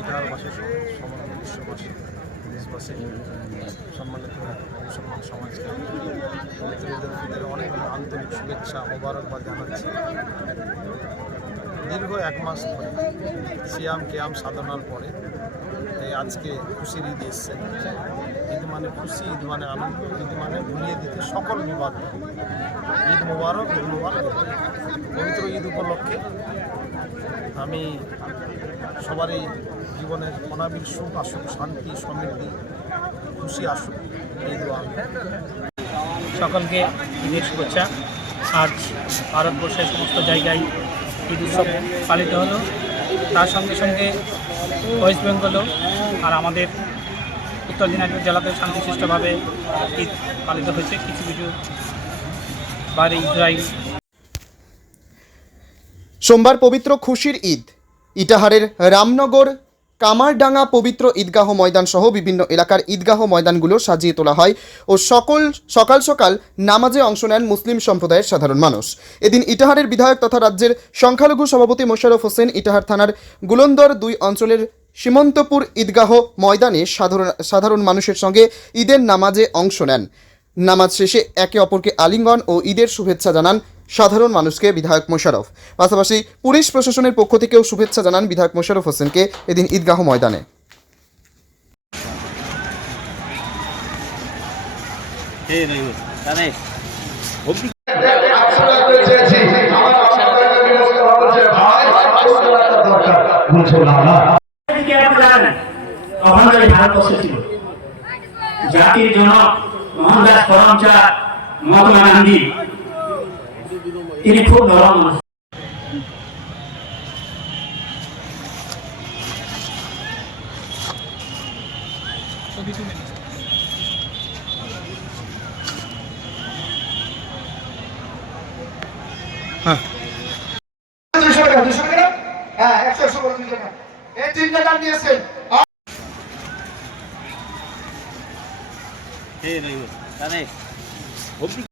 ইতিহাসবাসী সমগ্র বিশ্ববাসী দেশবাসী সম্মানিত মুসলমান সমাজকে অনেক আন্তরিক শুভেচ্ছা মোবারকবাদ জানাচ্ছি। দীর্ঘ এক মাস ধরে সিয়াম কেয়াম সাধনার পরে এই আজকে খুশির ঈদ এসছে। ঈদ মানে খুশি, ঈদ মানে আনন্দ, ঈদ মানে ভুলিয়ে দিতে সকল বিবাদ। ঈদ মোবারক ঈদ মোবারক। পবিত্র ঈদ উপলক্ষে আমি সবারই জীবনের অনাবিল সুখ আসুক শান্তি, সমৃদ্ধি, খুশি আসুক এই দোয়া। সকলকে ঈদের শুভেচ্ছা। আজ ভারতবর্ষের সমস্ত জায়গায় ঈদ উৎসব পালিত হলো। তার সঙ্গে সঙ্গে ওয়েস্ট বেঙ্গলও আর আমাদের উত্তর দিনাজপুর জেলাতে শান্তিশিষ্টভাবে ঈদ পালিত হয়েছে। কিছু কিছু বাইরে ইসরায়েল সোমবার পবিত্র খুশির ঈদ। ইটাহারের রামনগর, কামারডাঙ্গা পবিত্র ঈদগাহ ময়দান সহ বিভিন্ন এলাকার ঈদগাহ ময়দানগুলো সাজিয়ে তোলা হয় ও সকল, সকাল সকাল নামাজে অংশ নেন মুসলিম সম্প্রদায়ের সাধারণ মানুষ। এদিন ইটাহারের বিধায়ক তথা রাজ্যের সংখ্যালঘু সভাপতি মোশাররফ হোসেন ইটাহার থানার গুলন্দর দুই অঞ্চলের সীমন্তপুর ঈদগাহ ময়দানে সাধারণ সাধারণ মানুষের সঙ্গে ঈদের নামাজে অংশ নেন। নামাজ শেষে একে অপরকে আলিঙ্গন ও ঈদের শুভেচ্ছা জানান সাধারণ মানুষকে বিধায়ক মোশাররফ। পাশাপাশি পুলিশ প্রশাসনের পক্ষ থেকেও শুভেচ্ছা জানান বিধায়ক মোশাররফ হোসেনকে এদিন ঈদগাহ ময়দানে। জাতির জনক মোহনদাস করমচাঁদ মহাত্মা গান্ধী তিনি খুব নরম। মানুষ দুশো টাকা দুশো টাকা হ্যাঁ একশো একশো করে দুশো টাকা। এই তিন। টাকা নিয়েছেন